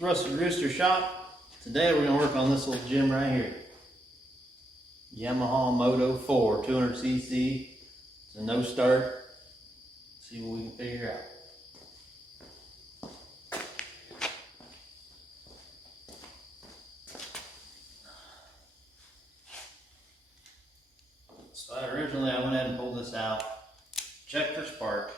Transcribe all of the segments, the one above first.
Rusty Rooster Shop. Today we're going to work on this little gem right here. Yamaha Moto4 200cc. It's a no start. See what we can figure out. So originally I went ahead and pulled this out, checked for spark.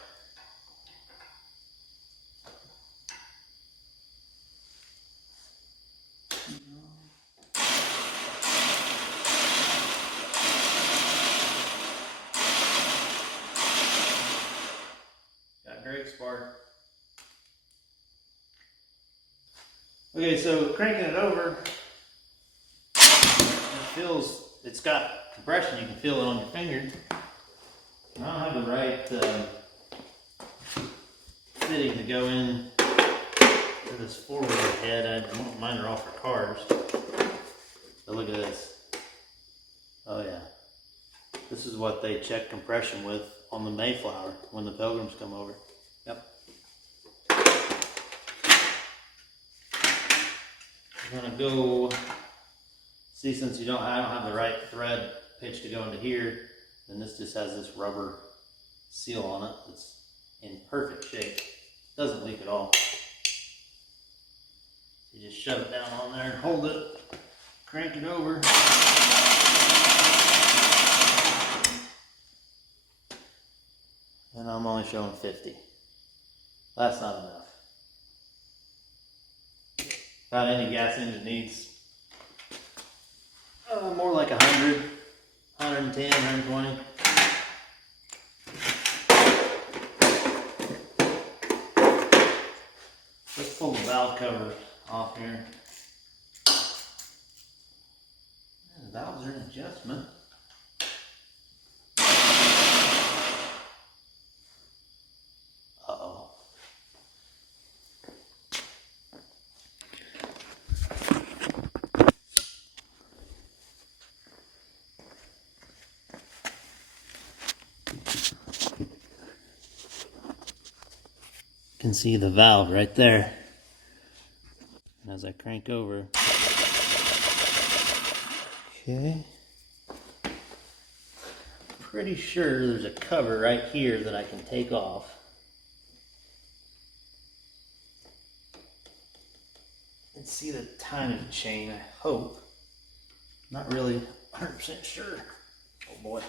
Got great spark. Okay, so cranking it over, it's got compression, you can feel it on your finger. I don't have the right fitting to go in to this four-wheeler head. Mine are all for cars. But look at this. Oh yeah. This is what they check compression with on the Mayflower when the Pilgrims come over. Yep. I'm gonna go see, since I don't have the right thread pitch to go into here, then this just has this rubber seal on it that's in perfect shape. Doesn't leak at all. You just shove it down on there and hold it, crank it over. And I'm only showing 50. That's not enough. About any gas engine needs more like 100, 110, 120. Let's pull the valve cover off here. The valves are in adjustment. Uh-oh. You can see the valve right there. And as I crank over, okay, pretty sure there's a cover right here that I can take off. And see the timing chain, I hope. Not really 100% sure. Oh boy.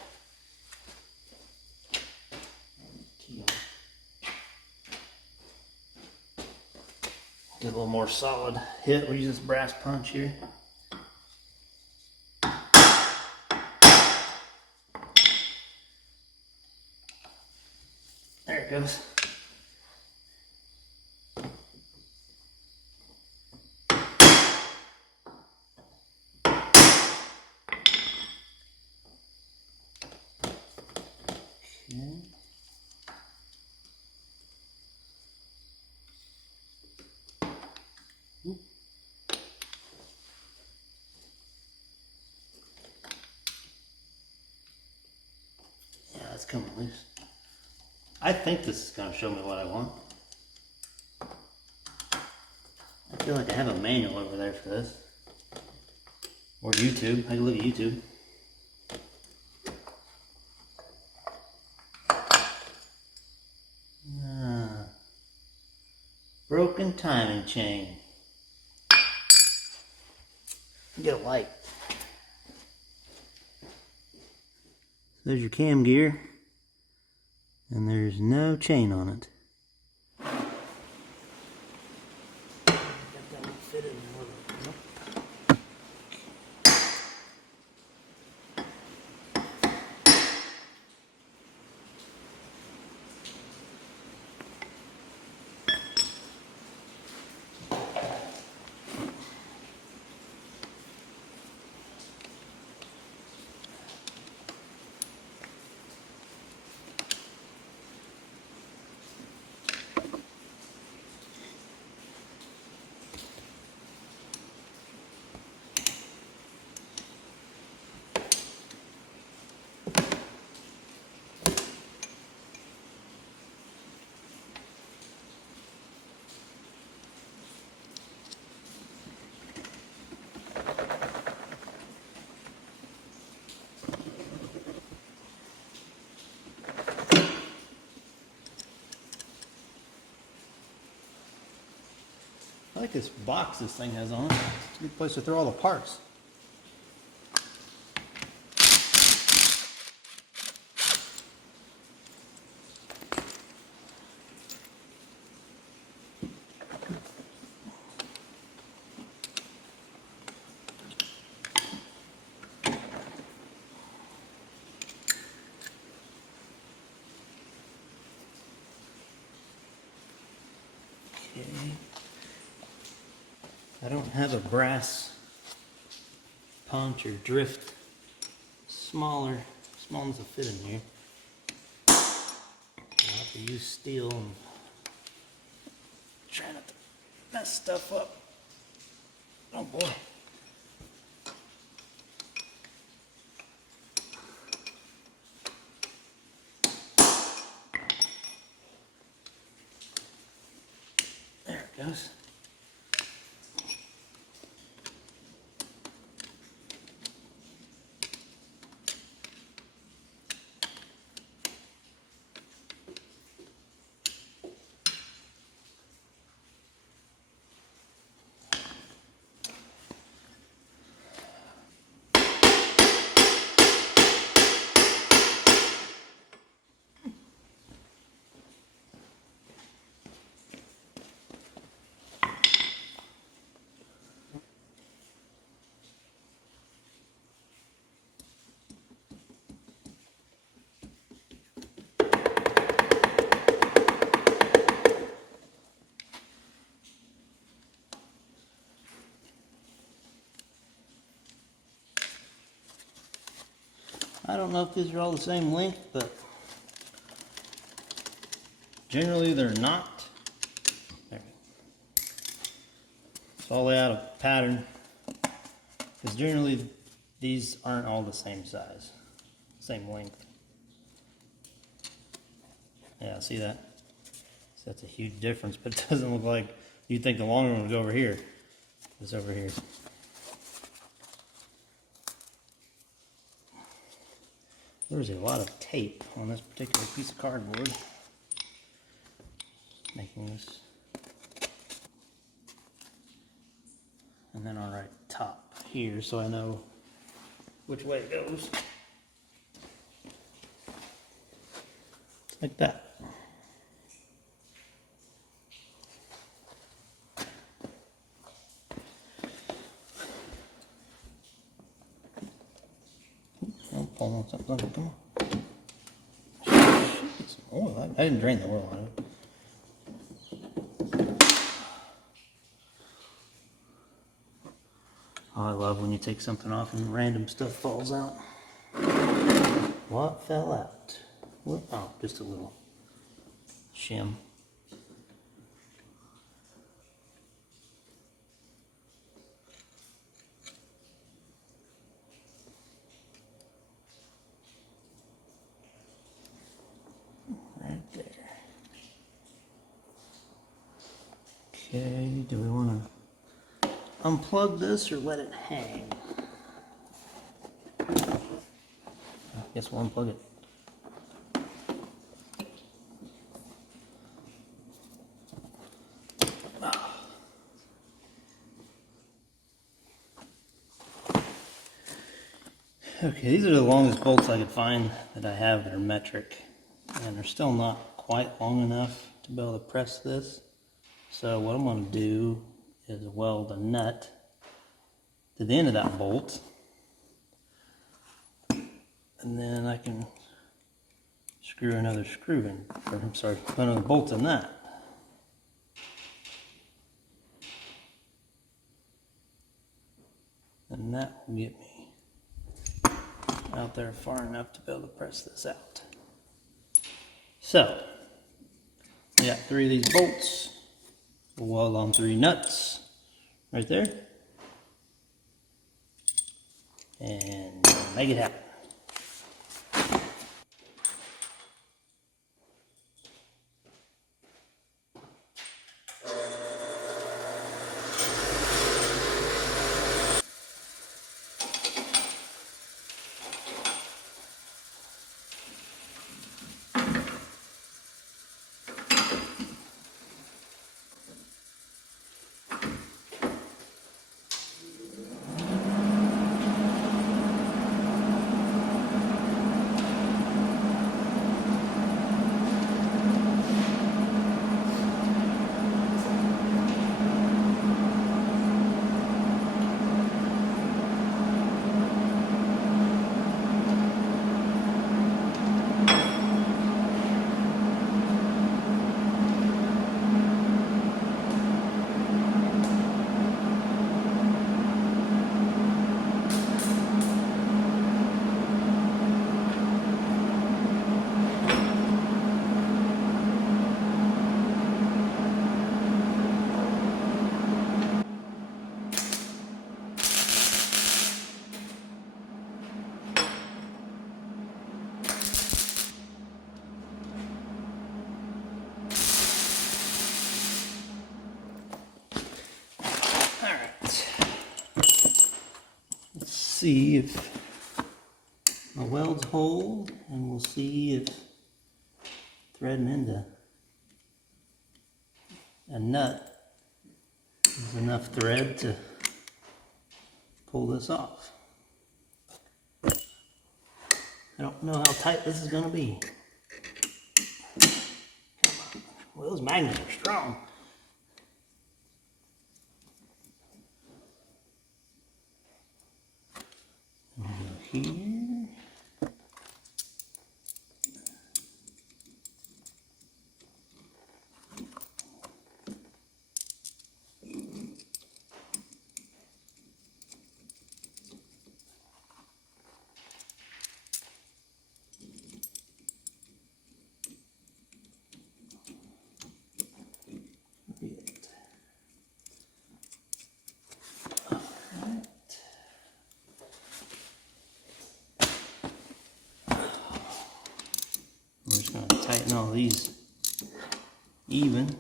Get a little more solid hit. We'll use this brass punch here. There it goes. Okay. Yeah, it's coming loose. I think this is going to show me what I want. I feel like I have a manual over there for this. Or YouTube. I can look at YouTube. Broken timing chain. Get a light. There's your cam gear, and there's no chain on it. I like this box this thing has on it. It's a good place to throw all the parts. Okay. I don't have a brass punch or drift. Smaller ones will fit in here. I'll have to use steel and try not to mess stuff up. Oh boy. There it goes. I don't know if these are all the same length, but generally they're not. There. It's all the way out of pattern, because generally these aren't all the same size, same length. Yeah, see that? So that's a huge difference, but it doesn't look like you'd think the longer one would go over here. It's over here. There's a lot of tape on this particular piece of cardboard, making this. And then I'll write top here so I know which way it goes. Like that. Oh, pull on something. Come on. Get some oil. I didn't drain the oil out of it. Oh, I love when you take something off and random stuff falls out. What fell out? What? Oh, just a little shim. Right there. Okay, do we want to unplug this or let it hang? I guess we'll unplug it. Okay, these are the longest bolts I could find that I have that are metric, and they're still not quite long enough to be able to press this. So what I'm going to do is weld a nut to the end of that bolt, and then I can screw another screw in, or I'm sorry, put another bolt in that. And that will get me out there far enough to be able to press this out. So, we got 3 of these bolts. We'll weld on 3 nuts right there. And make it happen. see if my welds hold, and we'll see if threading into a nut is enough thread to pull this off. I don't know how tight this is going to be. Come on. Well, those magnets are strong. We'll go here. We're just going to tighten all these even. There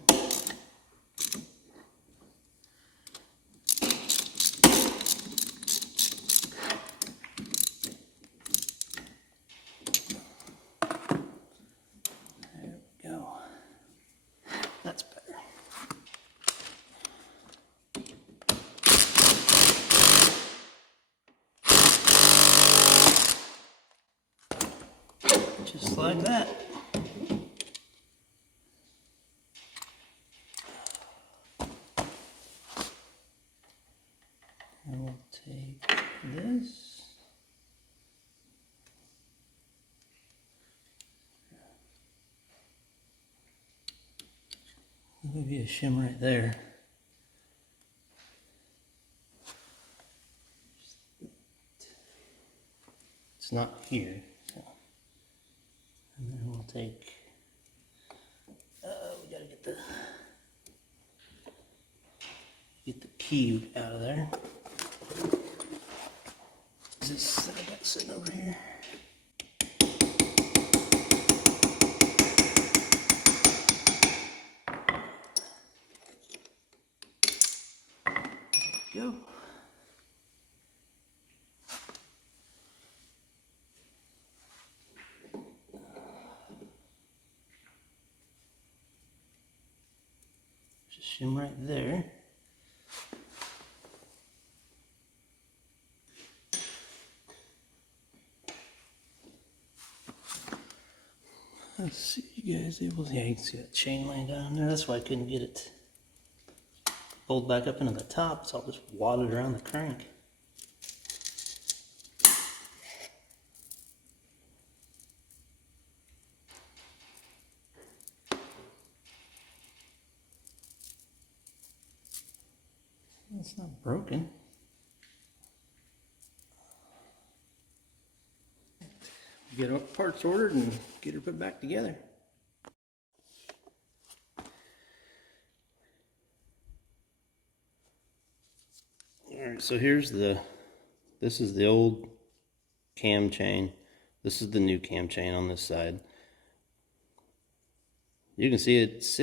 we go. That's better. Just like that. And we'll take this. Maybe a shim right there. It's not here. So. And then we'll take, we gotta get the key out of there. Is this that I got sitting over here? There we go. Just shim right there. Let's see, you guys able to, yeah, you can see that chain laying down there. That's why I couldn't get it pulled back up into the top. It's all just wadded around the crank. It's not broken. Get our parts ordered and get her put back together. Alright, so here's this is the old cam chain. This is the new cam chain on this side. You can see it's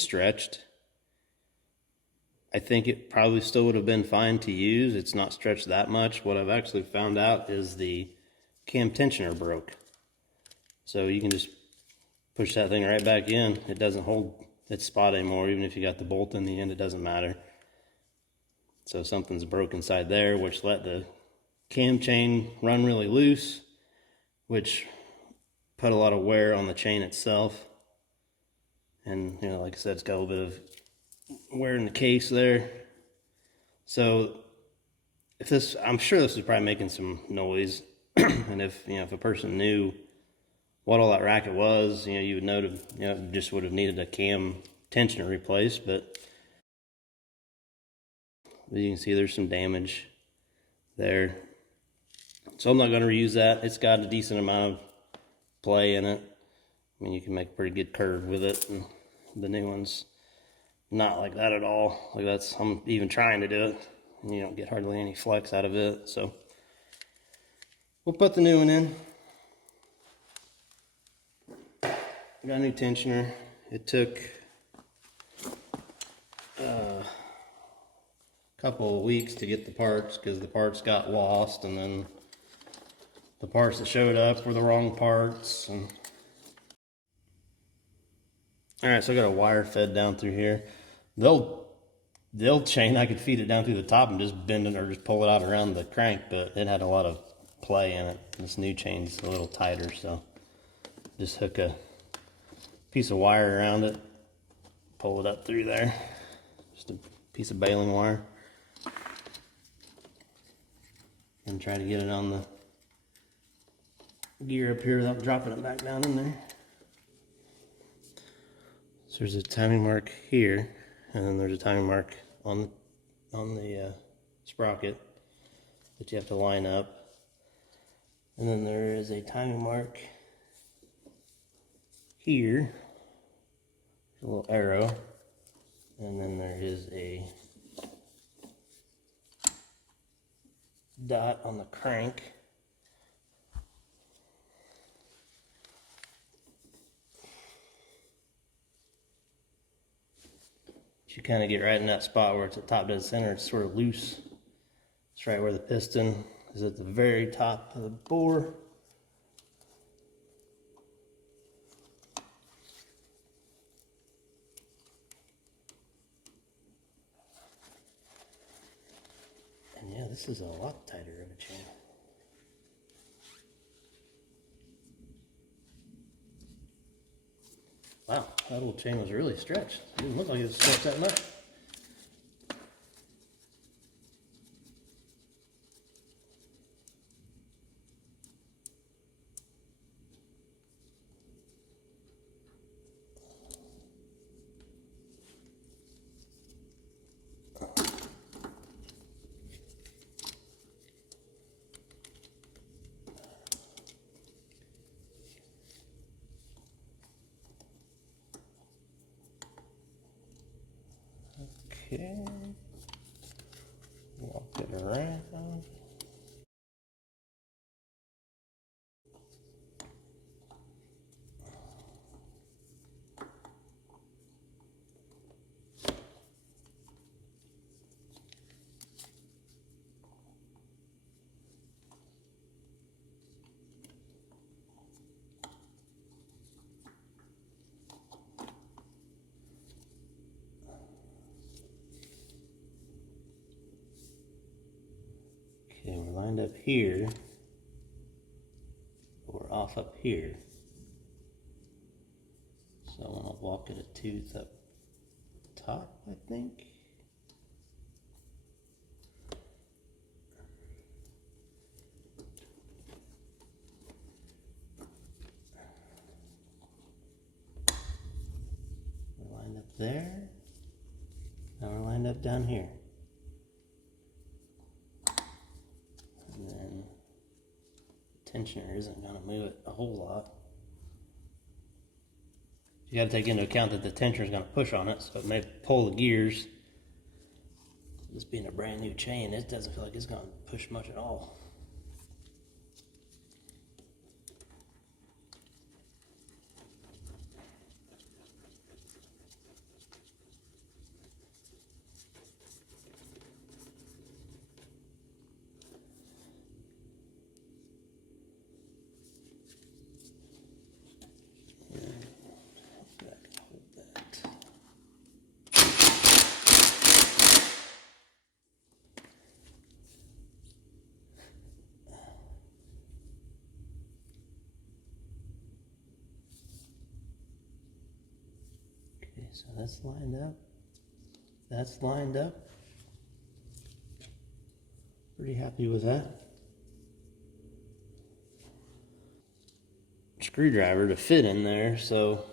stretched. I think it probably still would have been fine to use. It's not stretched that much. What I've actually found out is the cam tensioner broke. So you can just push that thing right back in. It doesn't hold its spot anymore. Even if you got the bolt in the end, it doesn't matter. So something's broke inside there, which let the cam chain run really loose, which put a lot of wear on the chain itself. And, you know, like I said, it's got a little bit of wear in the case there. So if this, I'm sure this is probably making some noise. And if, you know, if a person knew what all that racket was, you know, you would know to, you know, just would have needed a cam tensioner replaced. But you can see there's some damage there. So I'm not going to reuse that. It's got a decent amount of play in it. I mean, you can make a pretty good curve with it, and the new one's not like that at all. Like I'm even trying to do it, and you don't get hardly any flex out of it. So we'll put the new one in. Got a new tensioner. It took couple of weeks to get the parts because the parts got lost, and then the parts that showed up were the wrong parts. And all right, so I got a wire fed down through here. The old chain, I could feed it down through the top and just bend it or just pull it out around the crank, but it had a lot of play in it. This new chain's a little tighter, so just hook a piece of wire around it, pull it up through there. Just a piece of baling wire. And try to get it on the gear up here without dropping it back down in there. So there's a timing mark here, and then there's a timing mark on the sprocket that you have to line up. And then there is a timing mark here, a little arrow, and then there is a dot on the crank. You kind of get right in that spot where it's at top dead center. It's sort of loose. It's right where the piston is at the very top of the bore. And yeah, this is a lot tighter of a chain. Wow, that little chain was really stretched. It didn't look like it was stretched that much. Okay, walk it around. Okay, we're lined up here. We're off up here. So I want to walk at a tooth up top, I think. We're lined up there. Now we're lined up down here. And then the tensioner isn't going to move it a whole lot. You got to take into account that the tensioner is going to push on it, so it may pull the gears. This being a brand new chain, it doesn't feel like it's going to push much at all. So that's lined up. That's lined up. Pretty happy with that. Screwdriver to fit in there, so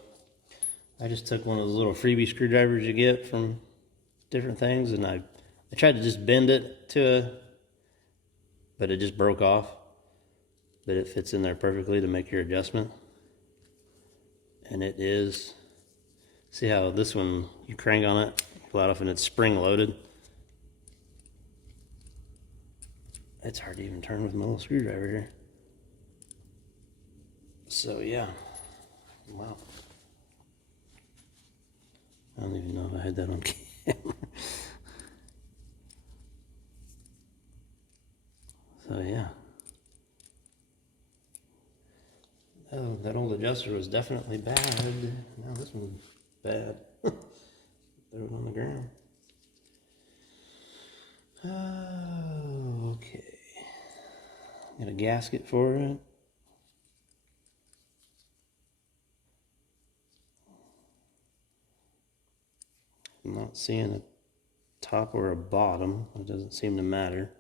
I just took one of those little freebie screwdrivers you get from different things, and I tried to just bend it but it just broke off. But it fits in there perfectly to make your adjustment. And it is, see how this one, you crank on it, pull it off, and it's spring loaded. It's hard to even turn with my little screwdriver here. So yeah, wow. I don't even know if I had that on camera. compressor was definitely bad. Now this one's bad. Throw it on the ground. Okay. Got a gasket for it. I'm not seeing a top or a bottom. It doesn't seem to matter.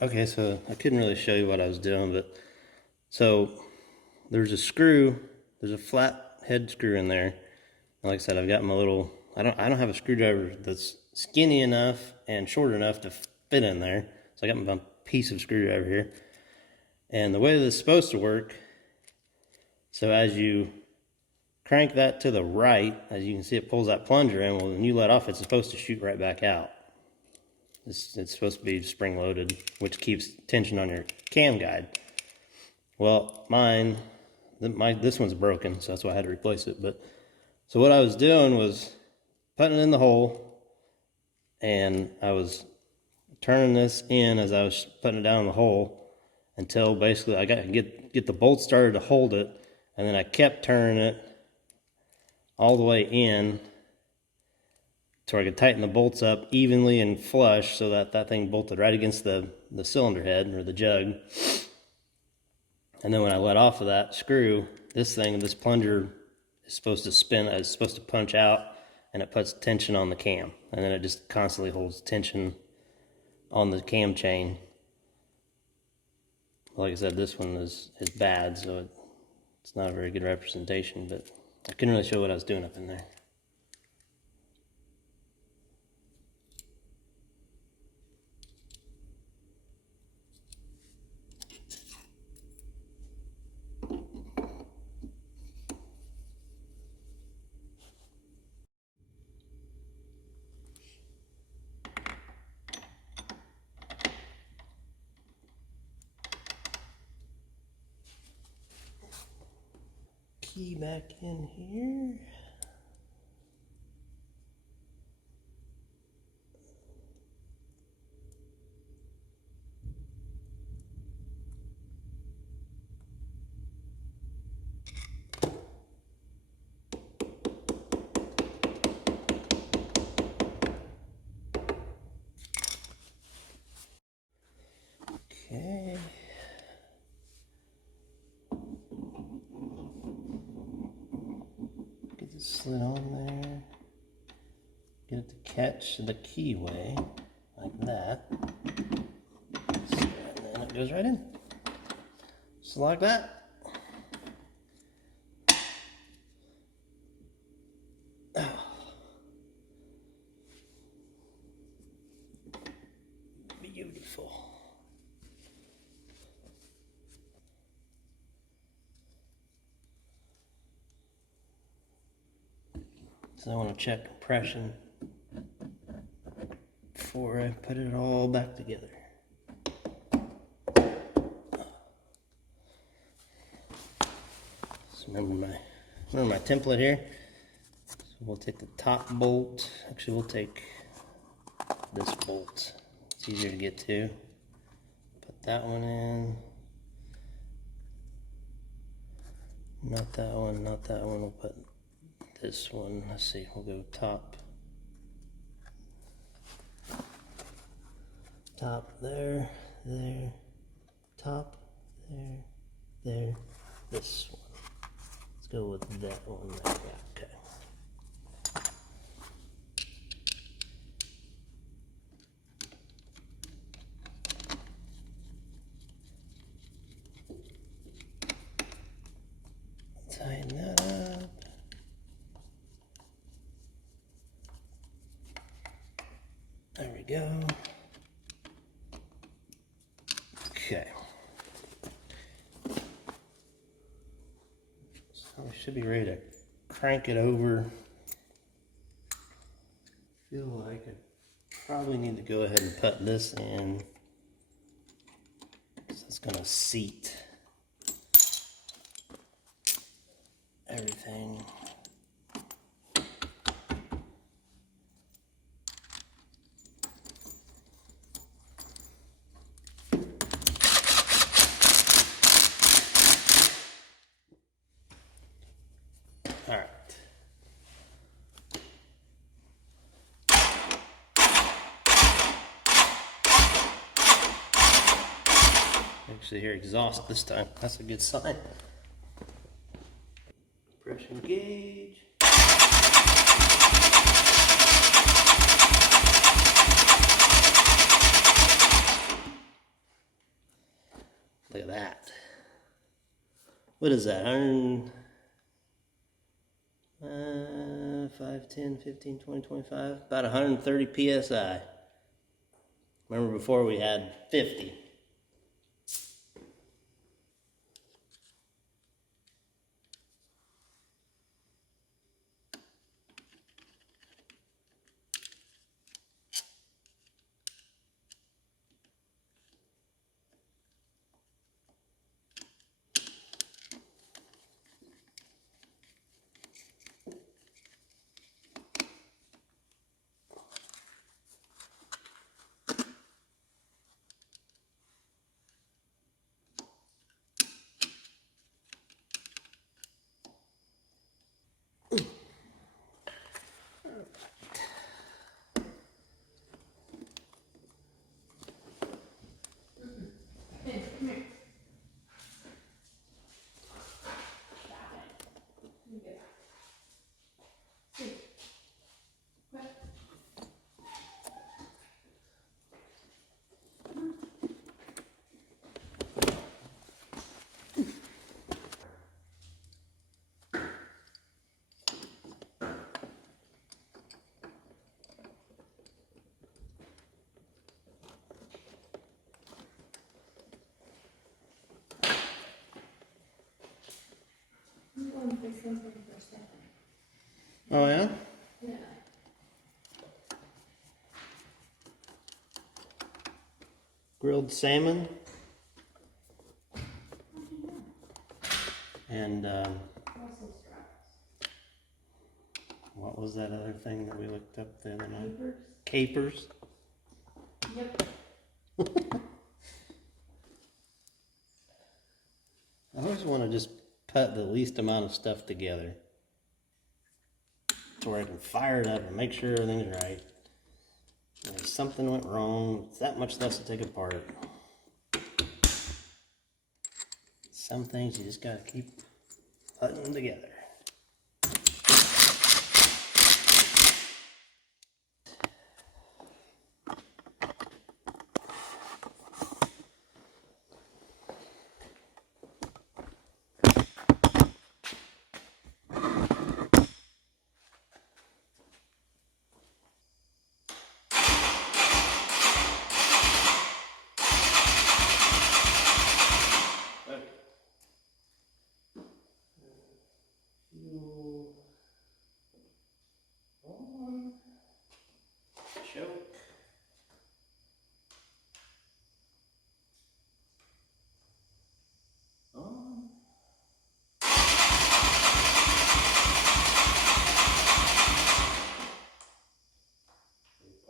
Okay, so I couldn't really show you what I was doing, but so there's a screw, there's a flat head screw in there. And like I said, I've got my little, I don't have a screwdriver that's skinny enough and short enough to fit in there. So I got my piece of screwdriver here. And the way this is supposed to work, so as you crank that to the right, as you can see it pulls that plunger in, well when you let off it's supposed to shoot right back out. It's supposed to be spring loaded, which keeps tension on your cam guide. Well, this one's broken, so that's why I had to replace it. But so what I was doing was putting it in the hole, and I was turning this in as I was putting it down in the hole until basically I got to get the bolt started to hold it, and then I kept turning it all the way in so I could tighten the bolts up evenly and flush so that that thing bolted right against the cylinder head or the jug. And then when I let off of that screw, this plunger is supposed to spin, it's supposed to punch out, and it puts tension on the cam. And then it just constantly holds tension on the cam chain. Like I said, this one is bad, so it's not a very good representation, but I couldn't really show what I was doing up in there. Key back in here. Okay. Get this slid on there. Get it to catch the keyway like that. And then it goes right in. Just like that. Beautiful. So I want to check compression before I put it all back together. So remember my template here. So we'll take the top bolt. Actually, we'll take this bolt. It's easier to get to. Put that one in. Not that one, not that one. We'll put this one. Let's see, we'll go top. Top there, there, top, there, this one. Let's go with that one there. Yeah, okay. Tighten that up. There we go. Okay. So we should be ready to crank it over. Feel like I probably need to go ahead and put this in. So it's gonna seat everything. All right. Actually hear exhaust this time. That's a good sign. Pressure gauge. Look at that. What is that? 5, 10, 15, 20, 25. About 130 psi. Remember before we had 50. Oh yeah? Yeah. Grilled salmon. And what was that other thing that we looked up the other night? Capers. Yep. I always want to just put the least amount of stuff together to where I can fire it up and make sure everything's right. And if something went wrong, it's that much less to take apart. Some things you just gotta keep putting them together. Choke. On.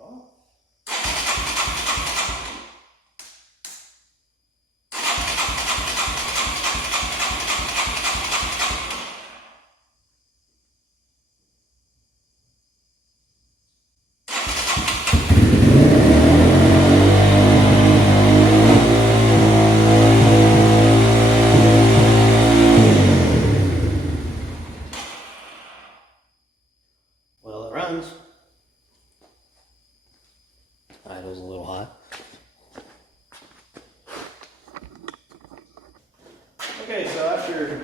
Off. Well, it runs. Idle's a little hot. Okay, so after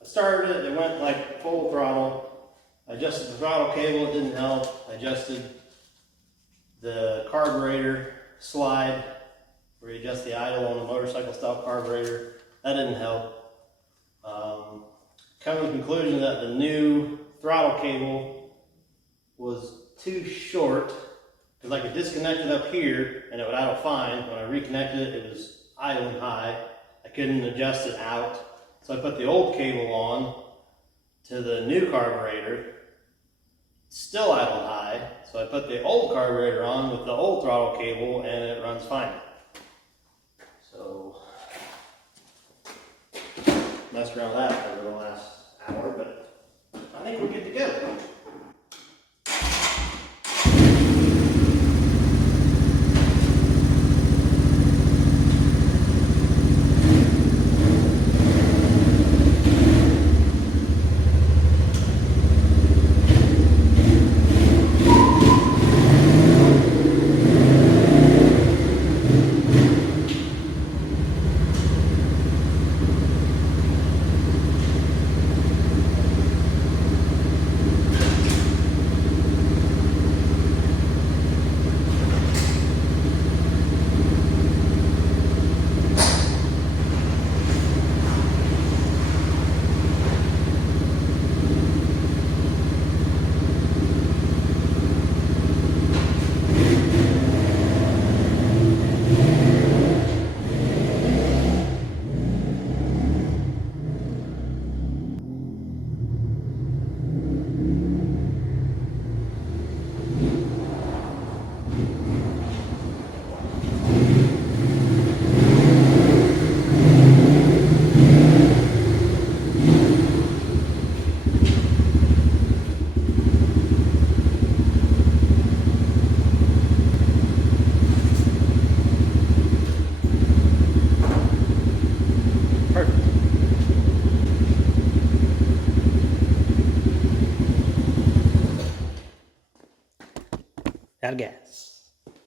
I started it, it went like full throttle. I adjusted the throttle cable, it didn't help. I adjusted the carburetor slide, where you adjust the idle on the motorcycle style carburetor. That didn't help. Come to the conclusion that the new throttle cable was too short, because I could disconnect it up here and it would idle fine. When I reconnected it, it was idling high. I couldn't adjust it out. So I put the old cable on to the new carburetor. Still idled high. So I put the old carburetor on with the old throttle cable and it runs fine. So messed around with that for the last hour, but I think we're good to go. Out of gas.